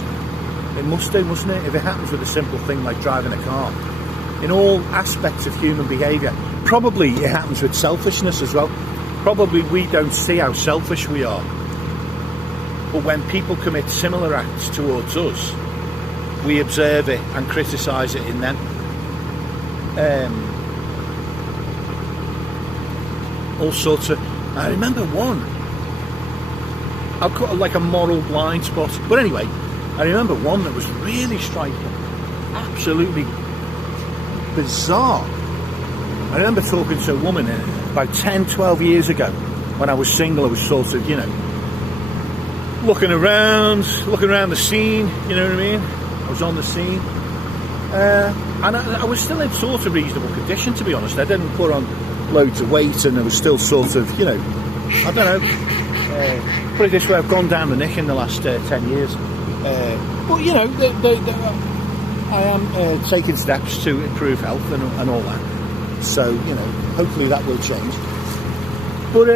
It must do, mustn't it? If it happens with a simple thing like driving a car. In all aspects of human behaviour. Probably it happens with selfishness as well. Probably we don't see how selfish we are. But when people commit similar acts towards us, we observe it and criticise it in them. All sorts of. I remember one. I've got like a moral blind spot. But anyway, I remember one that was really striking. Absolutely bizarre. I remember talking to a woman about 10, 12 years ago when I was single. I was sort of, you know, looking around the scene, you know what I mean? I was on the scene. And I was still in sort of reasonable condition, to be honest. I didn't put on loads of weight, and I was still sort of, you know, I don't know, put it this way, I've gone down the nick in the last 10 years. But, you know, I am taking steps to improve health and all that. So, you know, hopefully that will change. But,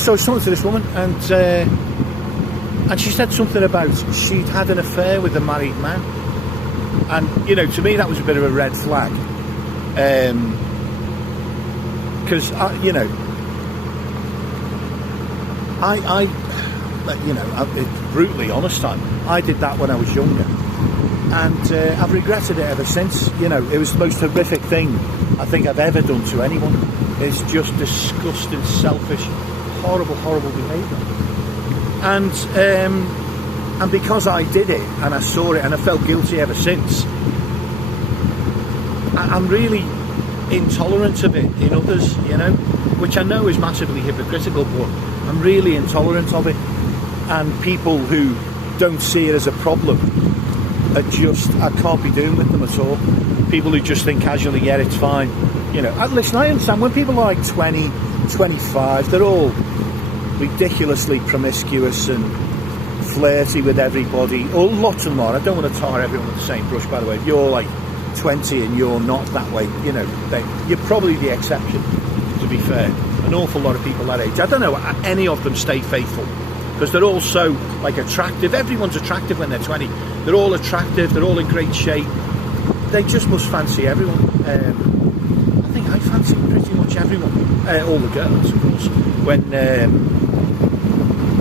so I was talking to this woman, and she said something about she'd had an affair with a married man. And, you know, to me that was a bit of a red flag. Because, you know, I you know, it's brutally honest, I did that when I was younger. And I've regretted it ever since. You know, it was the most horrific thing I think I've ever done to anyone. It's just disgusting, selfish, horrible, horrible behaviour. And because I did it and I saw it and I felt guilty ever since, I'm really intolerant of it in others, you know, which I know is massively hypocritical, but I'm really intolerant of it. And people who don't see it as a problem are just, I can't be doing with them at all. People who just think casually, yeah, it's fine, You know, listen, I understand when people are like 20, 25, they're all ridiculously promiscuous and flirty with everybody, or lots and lot. I don't want to tar everyone with the same brush, by the way. If you're like 20 and you're not that way, you know, you're probably the exception, to be fair. An awful lot of people that age, I don't know any of them stay faithful, because they're all so like attractive. Everyone's attractive when they're 20. They're all attractive, they're all in great shape. They just must fancy everyone. I think I fancy pretty much everyone, all the girls, of course, when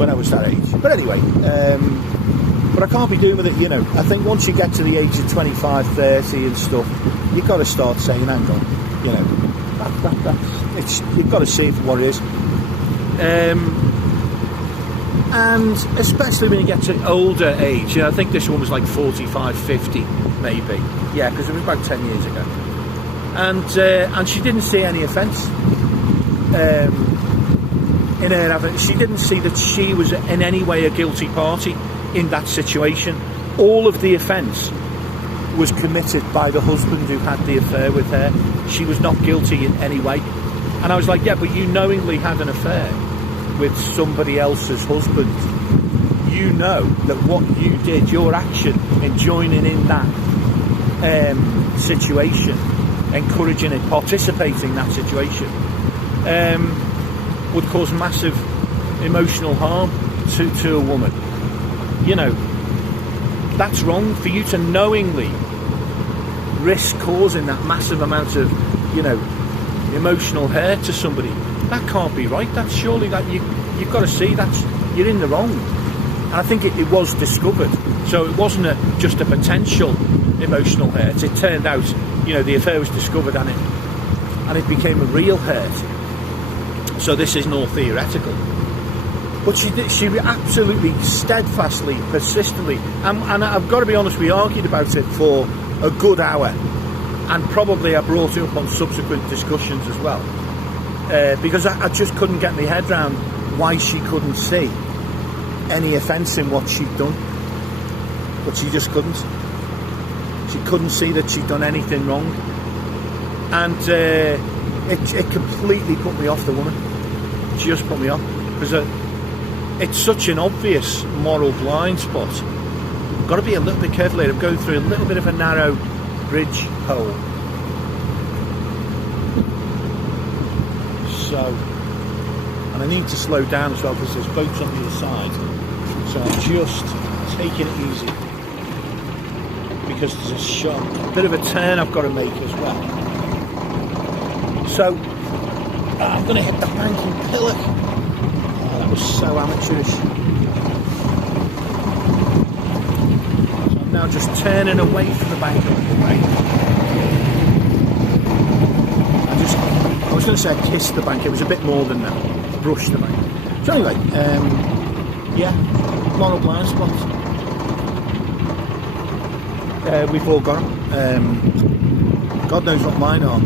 I was that age. But anyway, but I can't be doing with it, you know. I think once you get to the age of 25, 30 and stuff, you've got to start saying, hang on, you know, you've got to see it for what it is. And especially when you get to older age, you know, I think this one was like 45, 50 maybe, yeah, because it was about 10 years ago, and she didn't see any offence in her having, she didn't see that she was in any way a guilty party in that situation. All of the offence was committed by the husband who had the affair with her. She was not guilty in any way. And I was like, yeah, but you knowingly had an affair with somebody else's husband. You know that what you did, your action in joining in that situation, encouraging it, participating in that situation, would cause massive emotional harm to a woman. You know, that's wrong. For you to knowingly risk causing that massive amount of, you know, emotional hurt to somebody, that can't be right. That's surely that you've got to see that's, you're in the wrong. And I think it was discovered, so it wasn't just a potential emotional hurt. It turned out, you know, the affair was discovered and it became a real hurt. So this isn't all theoretical. But she absolutely steadfastly, persistently, and I've got to be honest, we argued about it for a good hour, and probably I brought it up on subsequent discussions as well, because I just couldn't get my head around why she couldn't see any offence in what she'd done. But she just couldn't. She couldn't see that she'd done anything wrong, and it completely put me off the woman. She just put me off, because it's such an obvious moral blind spot. I've got to be a little bit careful here. I'm going through a little bit of a narrow bridge hole. So, and I need to slow down as well because there's boats on the other side. So I'm just taking it easy because there's a bit of a turn I've got to make as well. So I'm going to hit the banking pillar. That was so amateurish. So I'm now just turning away from the bank a little way. I was going to say I kissed the bank, it was a bit more than that. Brushed the bank. So anyway, yeah, moral blind spots. We've all got them. God knows what mine are.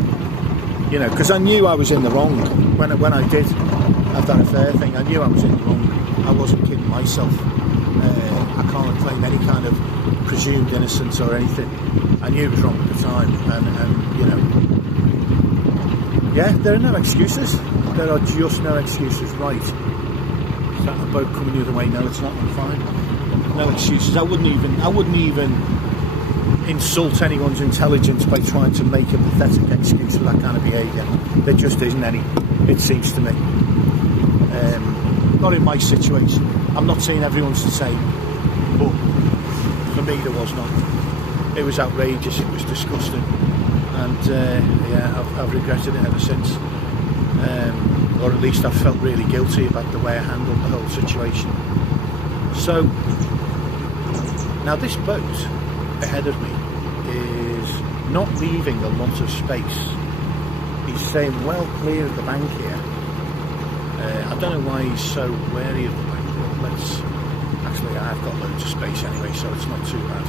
You know, because I knew I was in the wrong when I did have that affair thing. I knew I was in the wrong. I wasn't kidding myself. I can't claim any kind of presumed innocence or anything. I knew it was wrong at the time, and you know, yeah, there are no excuses. There are just no excuses. Right? Is that a boat coming the other way? No, it's not. I'm fine. No excuses. I wouldn't even insult anyone's intelligence by trying to make a pathetic excuse for that kind of behaviour. There just isn't any, it seems to me. Not in my situation. I'm not saying everyone's the same, but for me there was not. It was outrageous, it was disgusting, and yeah, I've regretted it ever since. Or at least I felt really guilty about the way I handled the whole situation. So, now this boat ahead of me is not leaving a lot of space. He's staying well clear of the bank here. I don't know why he's so wary of the bank, but actually I've got loads of space anyway, so it's not too bad.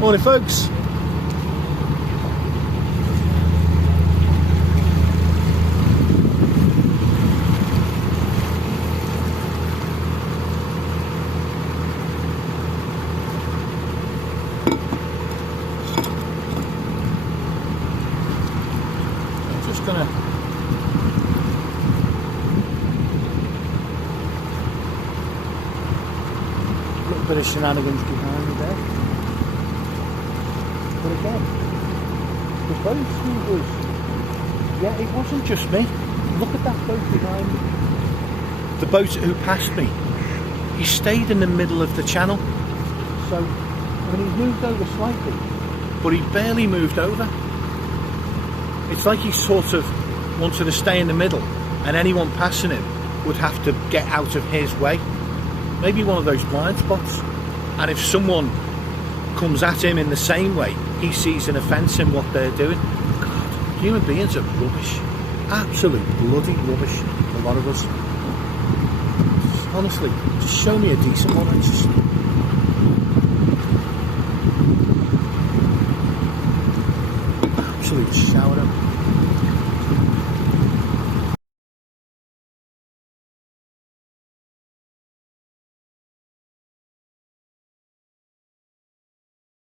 Morning folks. bit of shenanigans behind me there. But again, the boat who was, yeah, it wasn't just me. Look at that boat behind me. The boat who passed me, he stayed in the middle of the channel. So, I mean, he moved over slightly, but he barely moved over. It's like he sort of wanted to stay in the middle, and anyone passing him would have to get out of his way. Maybe one of those blind spots. And if someone comes at him in the same way, he sees an offence in what they're doing. God, human beings are rubbish. Absolute bloody rubbish, a lot of us. Just, honestly, just show me a decent one. And just... absolute shower.